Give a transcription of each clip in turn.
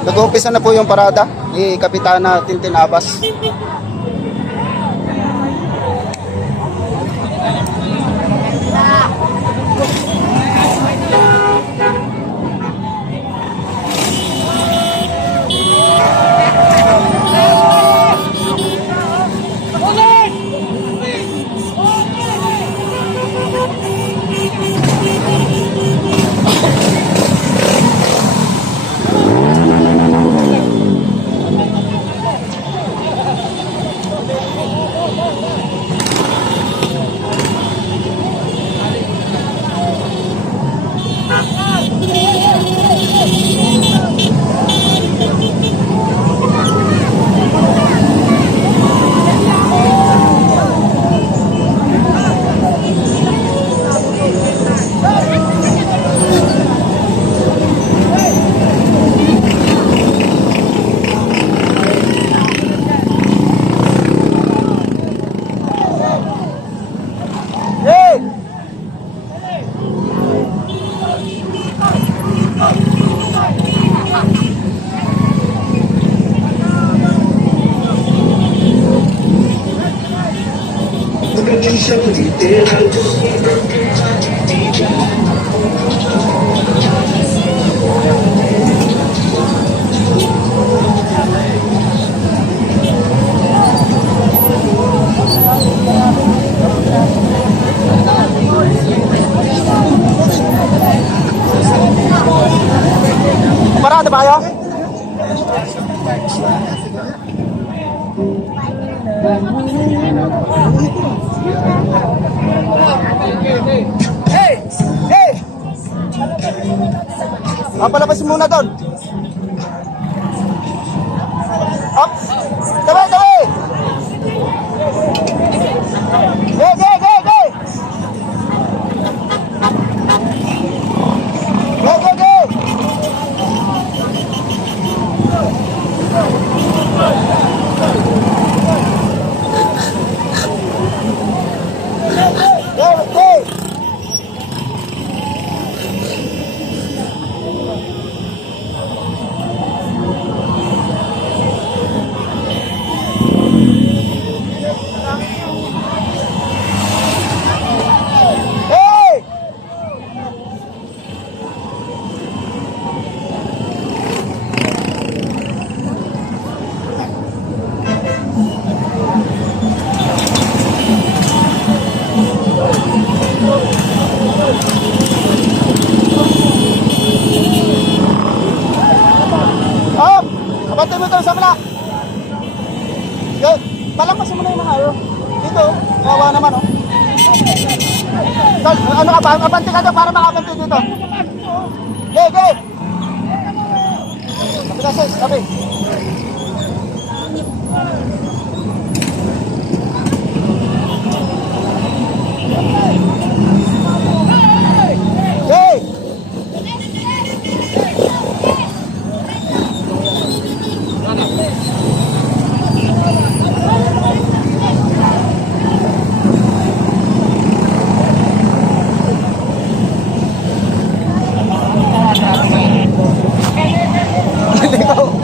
Nag-uumpisa na po yung parada ni Kapitana Tintin Abbas. Parada ba kayo? Hey! Hey! Papalabas muna doon. Up! Tabi! Tabi! Go! Go! Go! Go! Go! Go! Go! Abante mo ito sa mala. Yan. Palangpasin mo na yung mga ayo. Dito, kawawa naman oh. Ano ka ba? Abante ka doon para makabante dito. Go, go! Sabi na sis, sabi. Hey!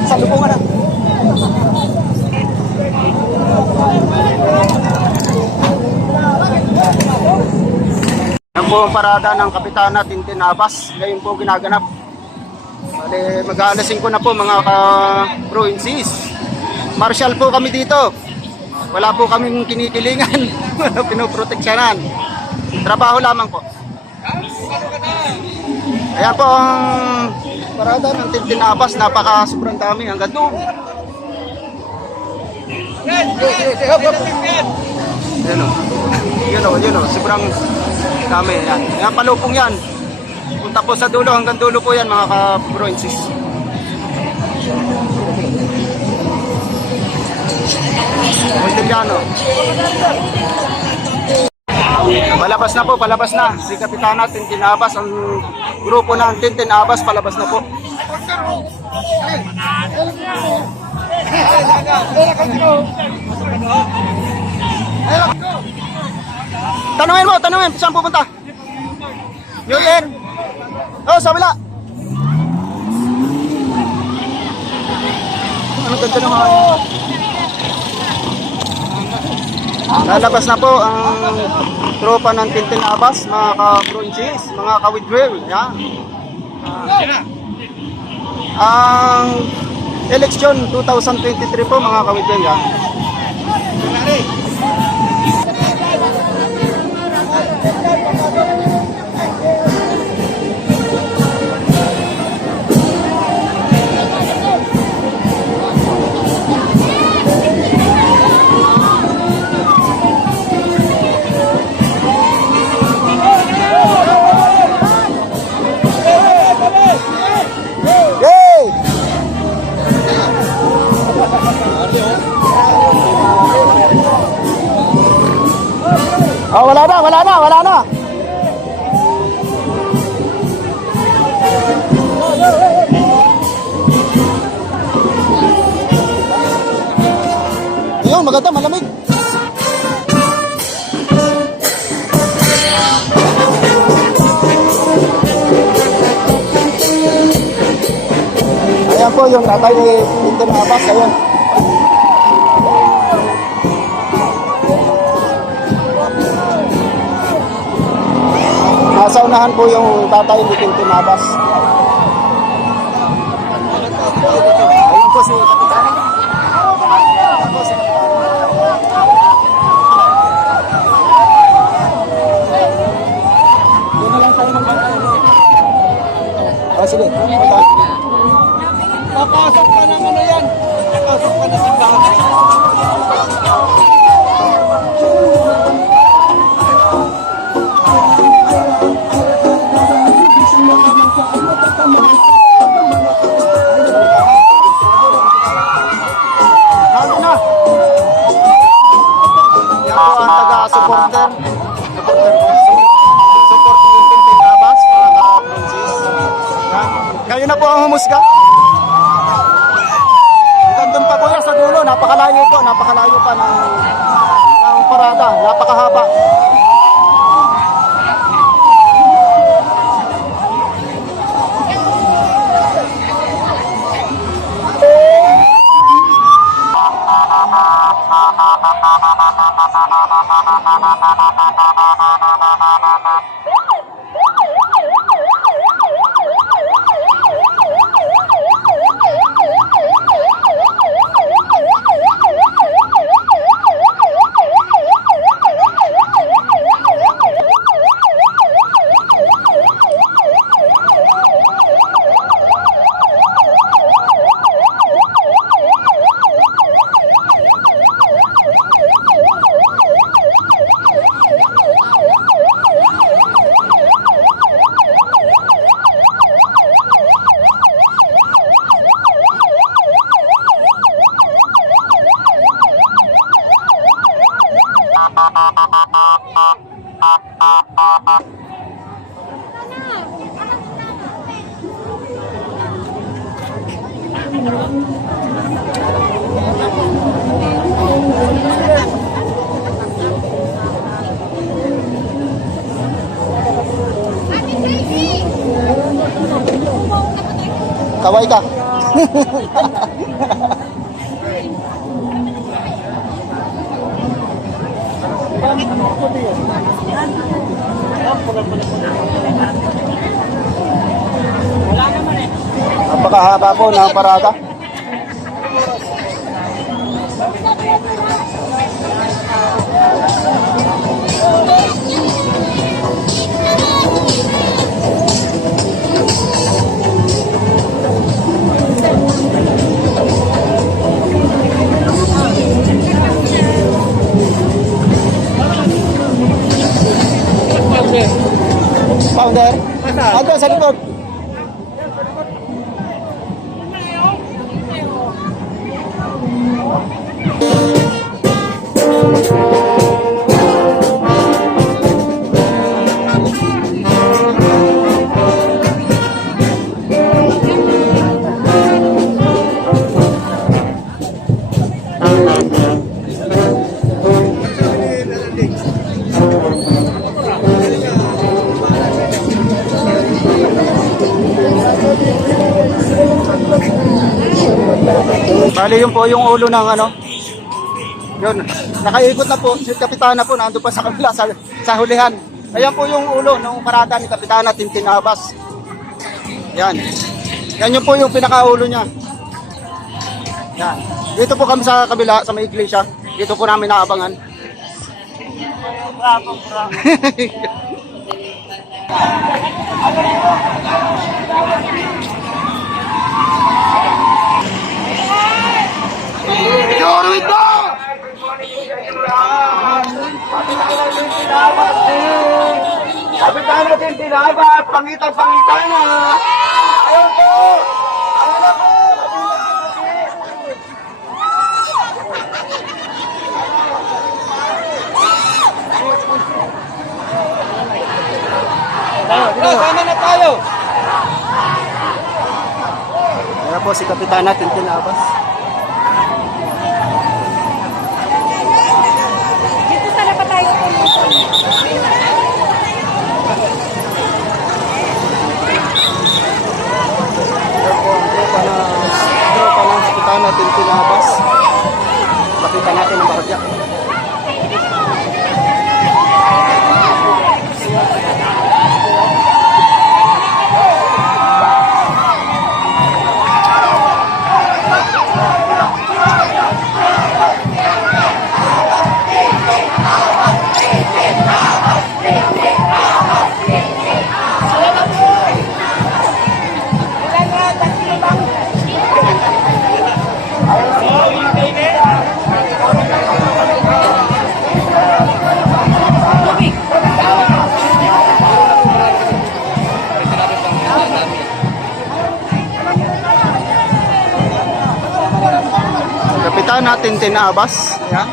Salubungan na. Yan po ang parada ng Kapitana Tintin Abbas. Ngayon po ginaganap. Mag-aalasin ko na po mga ka-provinces. Marshal po kami dito. Wala po kaming kinikilingan. Pinoproteksyonan. Trabaho lamang po. Ayan po ang parada ng Tintin Abbas. Napaka-sobrang dami. Hanggang doon. Yun o. Sobrang dami. Yan. Yan palupong yan. Punta po sa dulo, hanggang dulo po yan mga ka-bro and sis. Monteliano. Palabas na po, palabas na. Si Kapitana Tintin Abas, ang grupo ng Tintin Abas, palabas na po. Tanungin, saan pupunta? Newton. Oh, sa wala. Ano ganda naman? Lalabas na po ang tropa ng Tintin Abas, mga ka-bronzes, mga ka-withdrew. Yan. Ang election 2023 po mga ka-withdrew. Yan. Oh, wala na. Ayun, maganda, malamig. Ayan po yung tatay ni Tintin Abas, ayun. Nasa unahan po yung tatay ni Tintin Abas. Ayun po si Kapitana. Ayun po si Doon na lang tayo ng bantay. Sige. Papasok ka ng ano yan. Papasok ka na simbahan. Supporter ni Tintin Abas, mga ka-bronzes. Kayo na po ang humusga. Doon pa po yan sa dulo, napakalayo pa ng parada, napakahaba. Kaway ka. Napakahaba po ng parada. Founder? Andun sa likod. Bali yun po yung ulo ng ano. Yun, nakaikot na po, si Kapitana po, nandun pa sa kabila, sa hulihan. Ayan po yung ulo ng parada ni Kapitana Tintin Abas. Yan. Yan yun po yung pinakaulo niya. Yan. Dito po kami sa kabila, sa may iglesia. Dito po namin naabangan. Bravo, bravo. Yorito! Kapitan natin tinabat, pangitan-pangitan na. Ayun po! Ayun na po! Sana na tayo! Ayan po si Kapitan natin tinabas. Natin tinabas. Makita natin ang bahagya. Kapitan natin tinabas. Ayan.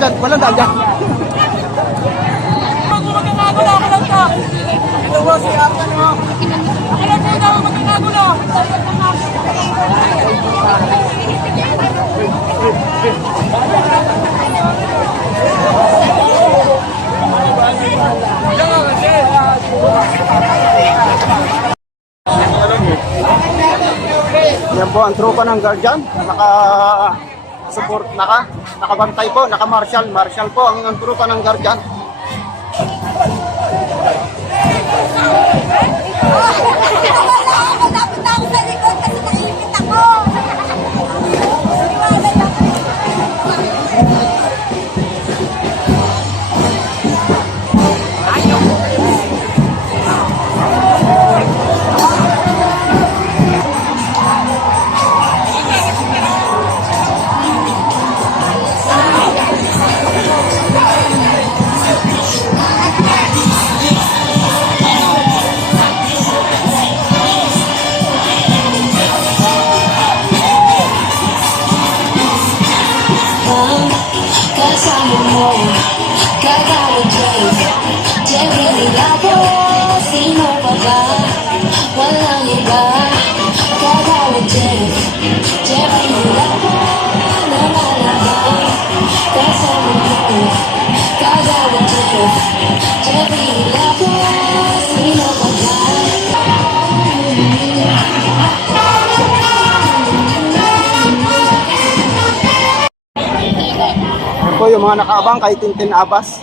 Yan, walang daan dyan. Magkakagulo ako lang ka. Ito mo si Apan mo. Ako lang po daw magkakagulo. Yan po ang tropa ng Guardian. Support nakabantay po, martial po ang tropa ng Guardian. Dapat ako sa likod kasi naipit ako. yung mga nakaabang kay Tintin Abbas.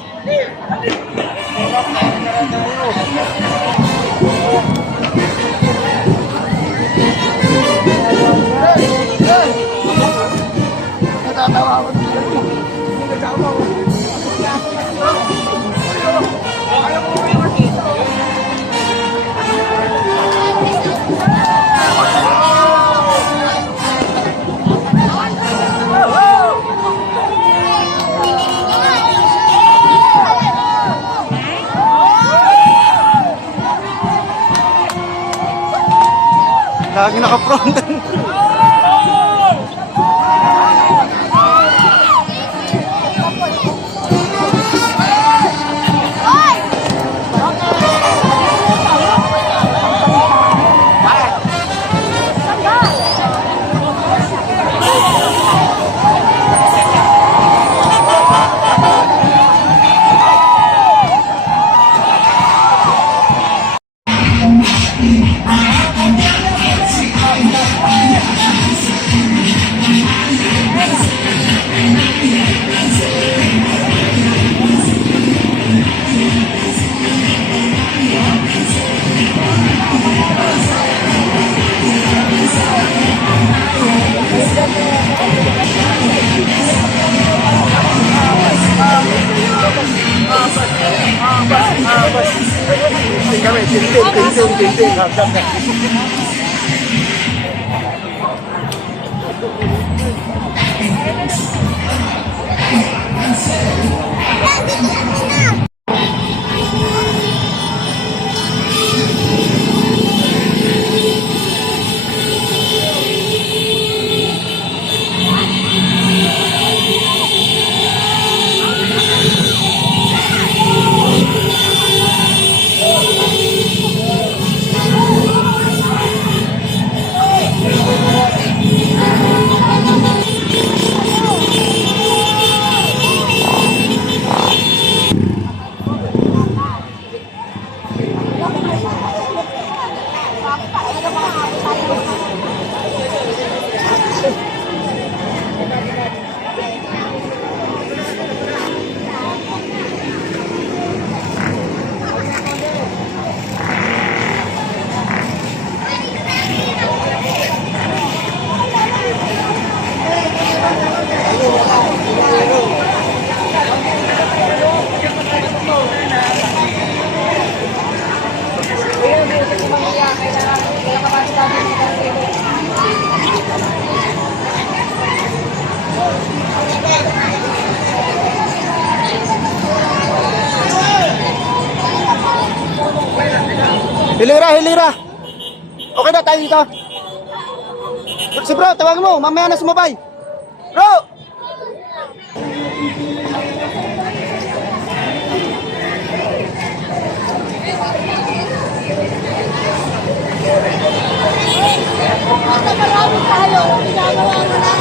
Lagi naka-frontan. Kami, tintin. Hilira. Okay na tayo dito. Si bro, tawag mo. Mamaya na sumabay. Bro! Marami tayo. Ginagawa mo na.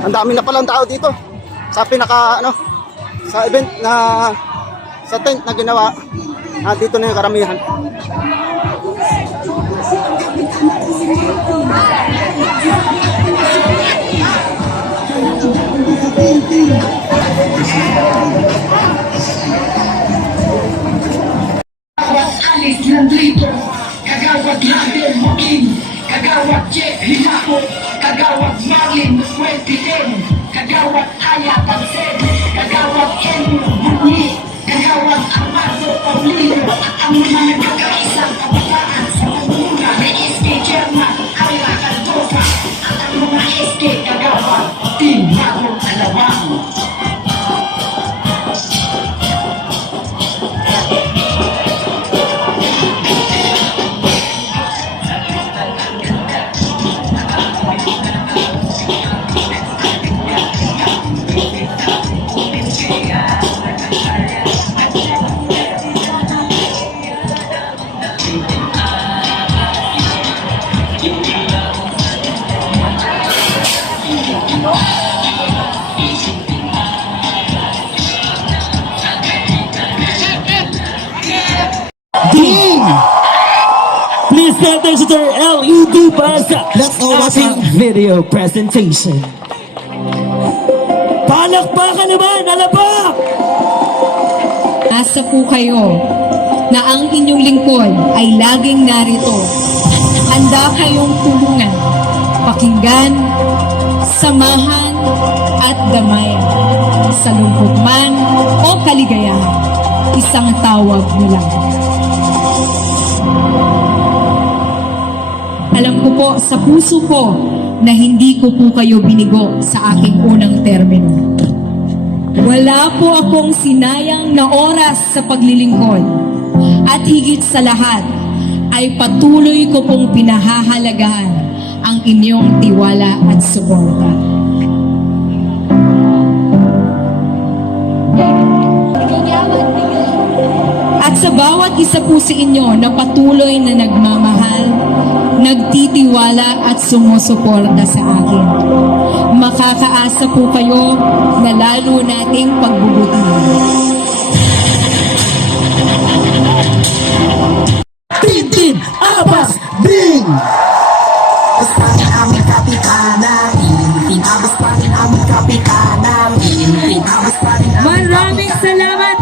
Ang dami na palang tao dito sa sa event na sa tent na ginawa. Dito na yung karamihan. Alis Landrito, Kagawad Radel Joaquin, Kagawad Jeff Hilapo, Kagawad Marlin Fuentiden, Kagawad Aya Pansed, Kagawad Enyo Bunyi, Kagawad Armando Paulino, at ang mga nagkakaisang kabataan sa pagmumula ni SK Chairman Ayla Cardosa, at ang mga SK Kagawad Team Bagong Alawang. Mr. LED para sa Let's all watch ating video presentation. Palakpakan naman, alabang! Asa po kayo na ang inyong lingkod ay laging narito. Handa kayong tulungan, pakinggan, samahan at damayan. Sa lungkot man o kaligayahan, isang tawag mo lang. Alam ko po sa puso ko na hindi ko po kayo binigo sa aking unang termino. Wala po akong sinayang na oras sa paglilingkod. At higit sa lahat, ay patuloy ko pong pinahahalagahan ang inyong tiwala at suporta. At sa bawat isa po sa inyo na patuloy na nagmamahal, nagtitiwala at sumusuporta sa akin, makakaasa po kayo na lalo nating pagbubutihin. Tintin, Abas, Ding! Abas pa rin aming kapitana. Abas pa rin aming kapitana. Abas pa rin aming Maraming salamat!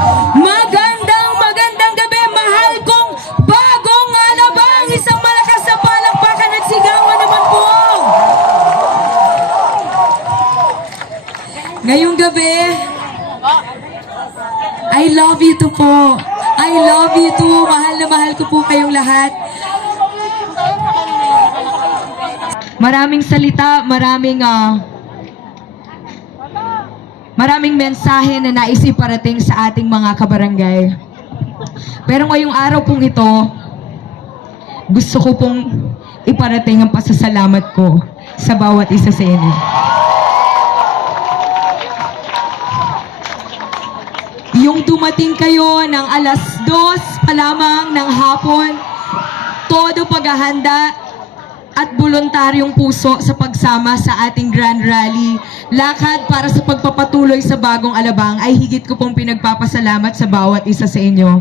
Magandang gabi, mahal kong bagong alabang! Isang malakas na palakpakan at sigawan naman po! Ngayong gabi, I love you too po. I love you too. Mahal na mahal ko po kayong lahat. Maraming salita, maraming mensahe na nais iparating sa ating mga kabarangay. Pero ngayong araw pong ito, gusto ko pong iparating ang pasasalamat ko sa bawat isa sa inyo. Yung dumating kayo ng alas 2 pa lamang ng hapon, todo paghahanda at voluntaryong puso sa pagsama sa ating Grand Rally, lakad para sa pagpapatuloy sa bagong alabang, ay higit ko pong pinagpapasalamat sa bawat isa sa inyo.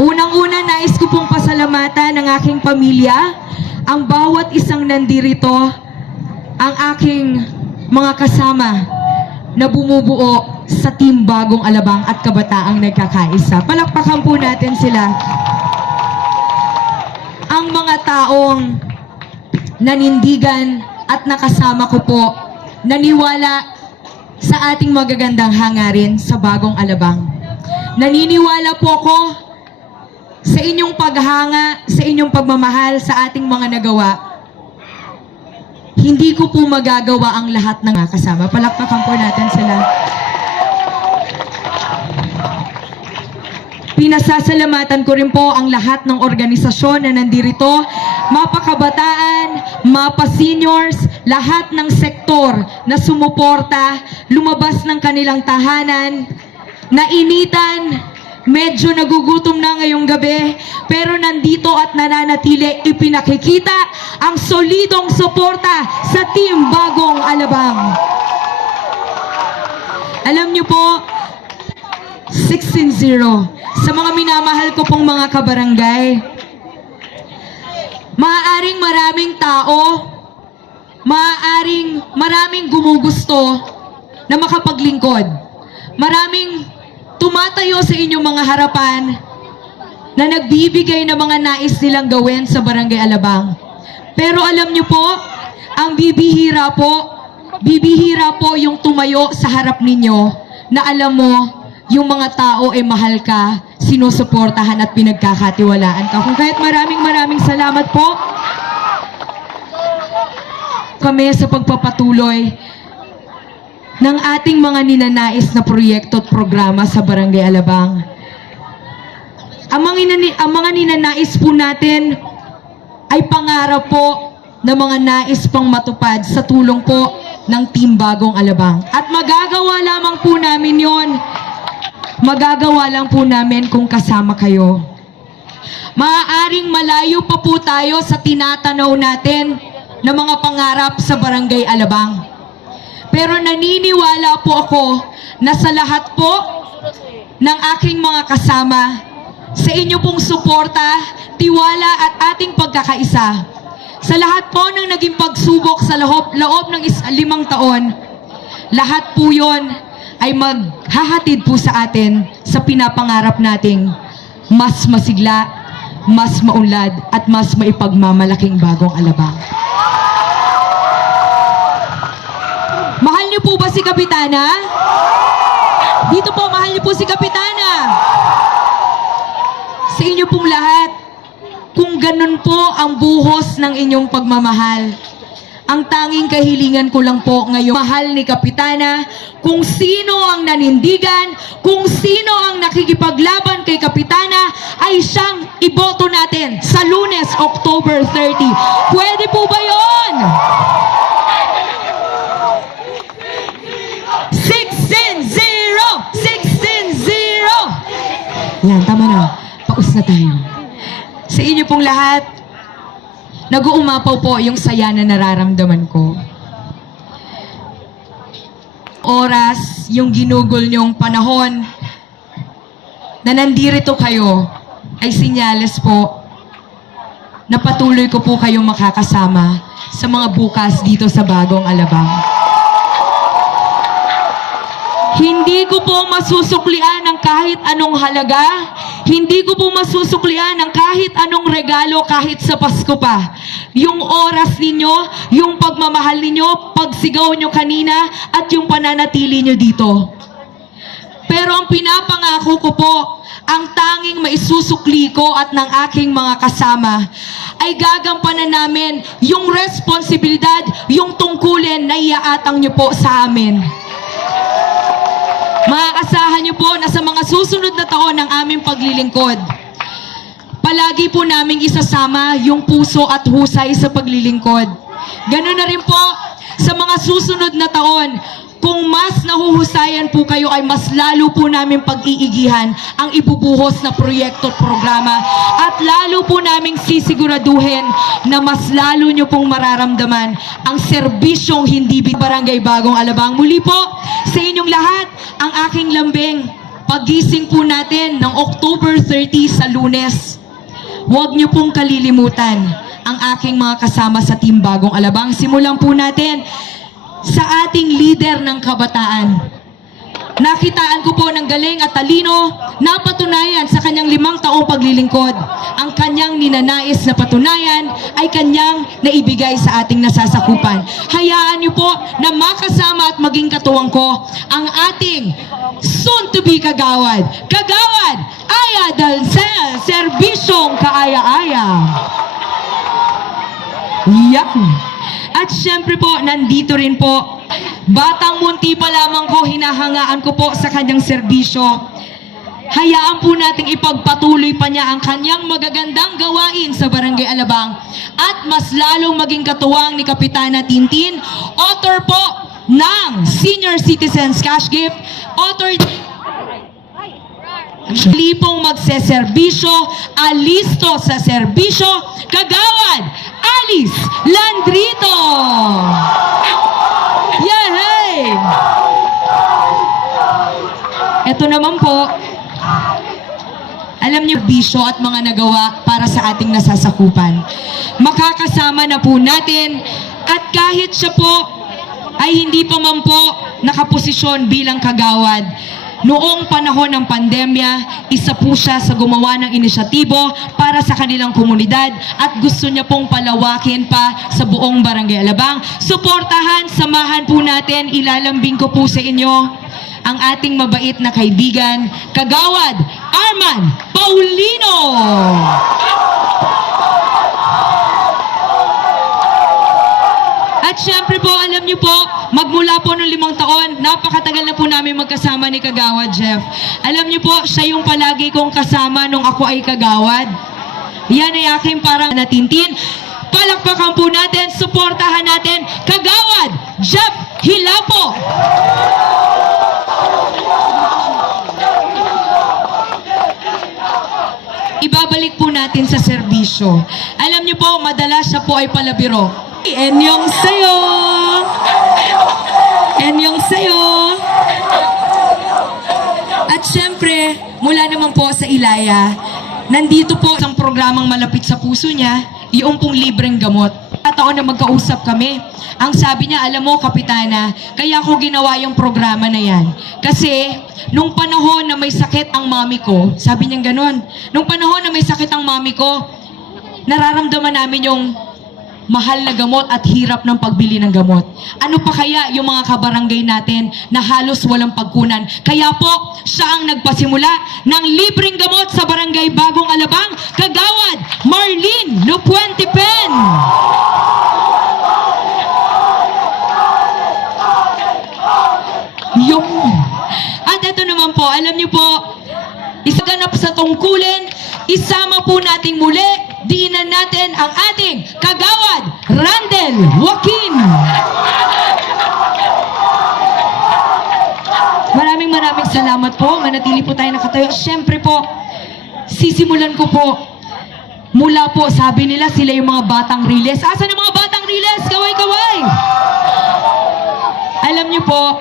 Unang-una, nais ko pong pasalamatan ng aking pamilya, ang bawat isang nandirito, ang aking mga kasama na bumubuo sa Team Bagong Alabang at Kabataang Nagkakaisa. Palakpakan po natin sila. Ang mga taong nanindigan at nakasama ko po, naniwala sa ating magagandang hangarin sa Bagong Alabang. Naniniwala po ako sa inyong paghanga, sa inyong pagmamahal sa ating mga nagawa. Hindi ko po magagawa ang lahat ng mga kasama. Palakpakan po natin sila. Pinasasalamatan ko rin po ang lahat ng organisasyon na nandirito, mapakabataan, mapa-seniors, lahat ng sektor na sumuporta, lumabas ng kanilang tahanan, nainitan, medyo nagugutom na ngayong gabi, pero nandito at nananatili, ipinakikita ang solidong suporta sa Team Bagong Alabang. Alam niyo po, 16-0. Sa mga minamahal ko pong mga kabarangay, maaaring maraming tao, maraming gumugusto na makapaglingkod. Maraming tumatayo sa inyong mga harapan na nagbibigay ng mga nais nilang gawin sa Barangay Alabang. Pero alam niyo po, ang bibihira po yung tumayo sa harap ninyo na alam mo, yung mga tao ay mahal ka, sinusuportahan at pinagkakatiwalaan ka. Kung kahit maraming salamat po kami sa pagpapatuloy ng ating mga ninanais na proyekto at programa sa Barangay Alabang. Ang mga ninanais po natin ay pangarap po na mga nais pang matupad sa tulong po ng Team Bagong Alabang. At magagawa lamang po namin yon. Magagawa lang po namin kung kasama kayo. Maaaring malayo pa po tayo sa tinatanaw natin na mga pangarap sa Barangay Alabang. Pero naniniwala po ako na sa lahat po ng aking mga kasama, sa inyo pong suporta, tiwala at ating pagkakaisa. Sa lahat po ng naging pagsubok sa loob ng 5 taon, lahat po yon ay maghahatid po sa atin sa pinapangarap nating mas masigla, mas maunlad at mas maipagmamalaking Bagong Alabang. Mahal niyo po ba si Kapitana? Dito po, mahal niyo po si Kapitana. Sa inyo pong lahat, kung ganun po ang buhos ng inyong pagmamahal, ang tanging kahilingan ko lang po ngayon, mahal ni Kapitana, kung sino ang nanindigan, kung sino ang nakikipaglaban kay Kapitana, ay siyang iboto natin sa Lunes, October 30. Pwede po ba yun? 16-0! Yan, tama na. Paus na tayo. Sa inyo pong lahat, nag-uumapaw po yung saya na nararamdaman ko. Oras, yung ginugol niyong panahon na nandirito kayo ay sinyales po na patuloy ko po kayong makakasama sa mga bukas dito sa Bagong Alabang. Hindi ko po masusuklian ng kahit anong halaga. Hindi ko po masusuklian ng kahit anong regalo kahit sa Pasko pa. Yung oras ninyo, yung pagmamahal ninyo, pagsigaw nyo kanina, at yung pananatili nyo dito. Pero ang pinapangako ko po, ang tanging maisusukli ko at ng aking mga kasama ay gagampanan namin yung responsibilidad, yung tungkulin na iaatang nyo po sa amin. Maaasahan niyo po na sa mga susunod na taon ng aming paglilingkod, palagi po naming isasama yung puso at husay sa paglilingkod. Ganun na rin po sa mga susunod na taon, kung mas nahuhusayan po kayo ay mas lalo po namin pag-iigihan ang ibubuhos na proyekto at programa at lalo po naming sisiguraduhin na mas lalo nyo pong mararamdaman ang serbisyong hindi Barangay Bagong Alabang. Muli po sa inyong lahat, ang aking lambing, pagising po natin ng October 30 sa Lunes. Huwag nyo pong kalilimutan ang aking mga kasama sa Team Bagong Alabang. Simulan po natin sa ating leader ng kabataan. Nakitaan ko po ng galing at talino, napatunayan sa kanyang 5 taong paglilingkod. Ang kanyang ninanais na patunayan ay kanyang naibigay sa ating nasasakupan. Hayaan niyo po na makasama at maging katuwang ko ang ating soon-to-be kagawad. Kagawad Aya Dalcel, serbisyong kaaya-aya. Yan. At syempre po, nandito rin po, batang munti pa lamang ko, hinahangaan ko po sa kanyang serbisyo. Hayaan po nating ipagpatuloy pa niya ang kanyang magagandang gawain sa Barangay Alabang at mas lalong maging katuwang ni Kapitana Tintin, author po ng Senior Citizens Cash Gift, author lipong magseserbisyo, alisto sa serbisyo, Kagawad Alice Landrito. Yay! Ito naman po, alam niyo, bisyo at mga nagawa para sa ating nasasakupan. Makakasama na po natin at kahit siya po ay hindi pa man po nakaposisyon bilang kagawad, noong panahon ng pandemya, isa po siya sa gumawa ng inisyatibo para sa kanilang komunidad at gusto niya pong palawakin pa sa buong Barangay Alabang. Suportahan, samahan po natin, ilalambing ko po sa inyo ang ating mabait na kaibigan, Kagawad Arman Paulino! At syempre po, alam niyo po, magmula po ng 5 taon, napakatagal na po namin magkasama ni Kagawad Jeff. Alam niyo po, siya yung palagi kong kasama nung ako ay kagawad. Yan ay aking parang natintin. Palakpakan po natin, suportahan natin, Kagawad Jeff Hilapo! Ibabalik po natin sa serbisyo. Alam niyo po, madalas siya po ay palabiro. Enyong sayo! Enyong sayo! At syempre, mula naman po sa Ilaya, nandito po isang programang malapit sa puso niya, yung pong libreng gamot. Taon na magkausap kami. Ang sabi niya, alam mo, Kapitana, kaya ako ginawa yung programa na yan. Kasi, nung panahon na may sakit ang mami ko, sabi niya ganon, nung panahon na may sakit ang mami ko, nararamdaman namin yung mahal na gamot at hirap ng pagbili ng gamot. Ano pa kaya yung mga kabarangay natin na halos walang pagkunan? Kaya po, siya ang nagpasimula ng libreng gamot sa Barangay Bagong Alabang, Kagawad Marlene Lupuente Pen. Yung... At ito naman po, alam niyo po, isaganap sa tungkulin, isama po nating muli, diinan natin ang ating Kagawad Randel Joaquin. Maraming salamat po. Manatili po tayo nakatayo. Siyempre po, sisimulan ko po mula po, sabi nila sila yung mga batang riles. Asan ang mga batang riles? Kaway-kaway! Alam niyo po,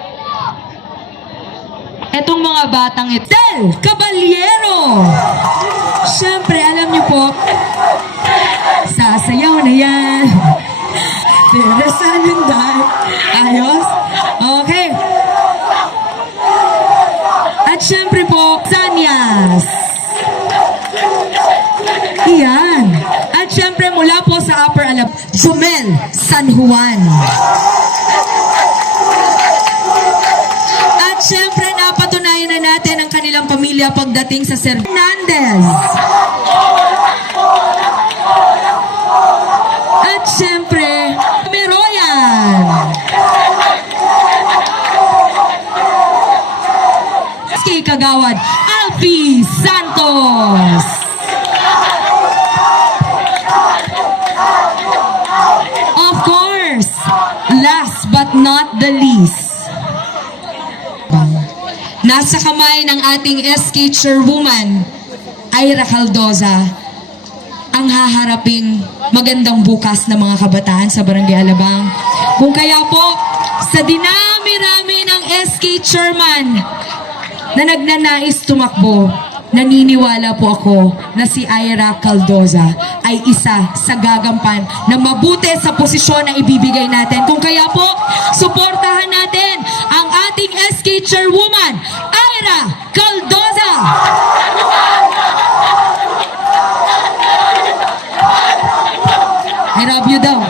etong mga batang ito, Del Caballero! Siyempre, alam niyo po, sasayaw na yan. Teresa Lunday. Ayos? Okay. At siyempre po, Sanyas. Iyan. At siyempre, mula po sa Upper Alabang, Jumel San Juan. At siyempre, napatunayan na natin ang kanilang pamilya pagdating sa Sir Hernandez. At siyempre, Meroyan. Kay Kagawad Alfie Santos. Of course, last but not the least, nasa kamay ng ating SK Chairwoman, Ira Caldoza, ang haharaping magandang bukas ng mga kabataan sa Barangay Alabang. Kung kaya po, sa dinami-rami ng SK Chairman na nagnanais tumakbo, naniniwala po ako na si Ira Caldoza ay isa sa gagampan na mabuti sa posisyon na ibibigay natin. Kung kaya po, suportahan natin ang ating SK Chairwoman, Ira Caldoza! I love you daw.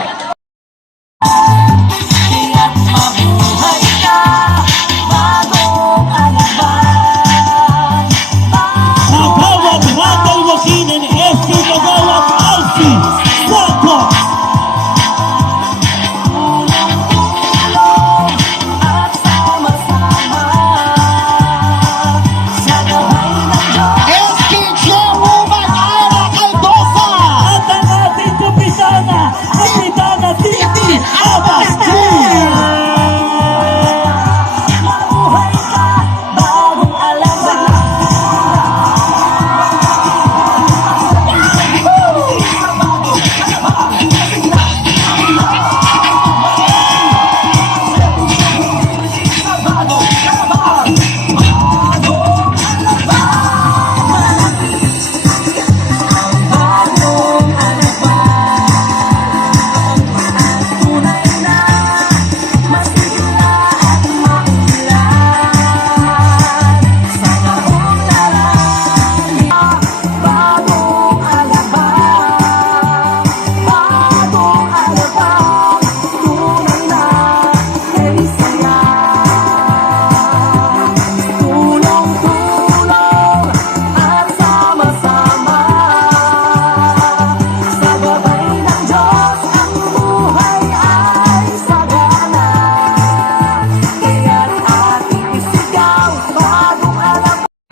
Kagawad Randel Joaquin and SK Kagawad Alfie Santos. SK Chairwoman Ira Caldoza! At ang ating Kapitana, Kapitana Titi Abbas Din.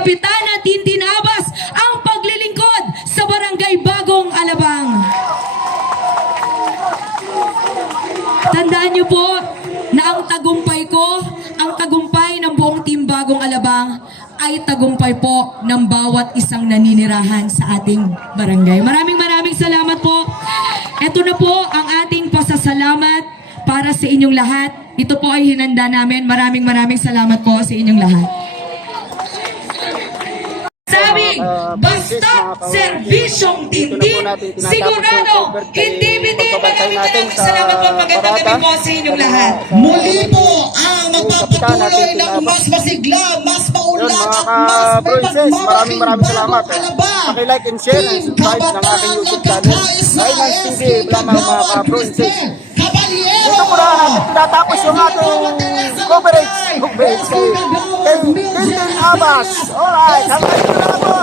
Kapitana Tintin Abbas ang paglilingkod sa Barangay Bagong Alabang. Tandaan niyo po na ang tagumpay ko, ang tagumpay ng buong Team Bagong Alabang ay tagumpay po ng bawat isang naninirahan sa ating barangay. Maraming salamat po. Ito na po ang ating pasasalamat para sa inyong lahat. Ito po ay hinanda namin. Maraming salamat po sa inyong lahat. Sabing, basta serbisyong tindi, sigurado, hindi bitipan ang maraming salamat po, magandang gabi po sa inyong lahat. Muli po ang magpapatuloy ng mas masigla, mas Yun maulan mga at mas may ka-Princes, pagmamalaking maraming salamat. bagong kalaba. Paki-like and share and subscribe ng aking YouTube channel. Rhinance TV, lamang mga ka-Princes. Dito po na natin tinatapos yung ating coverage kay Tintin Abbas. Alright, hanggang dito na po.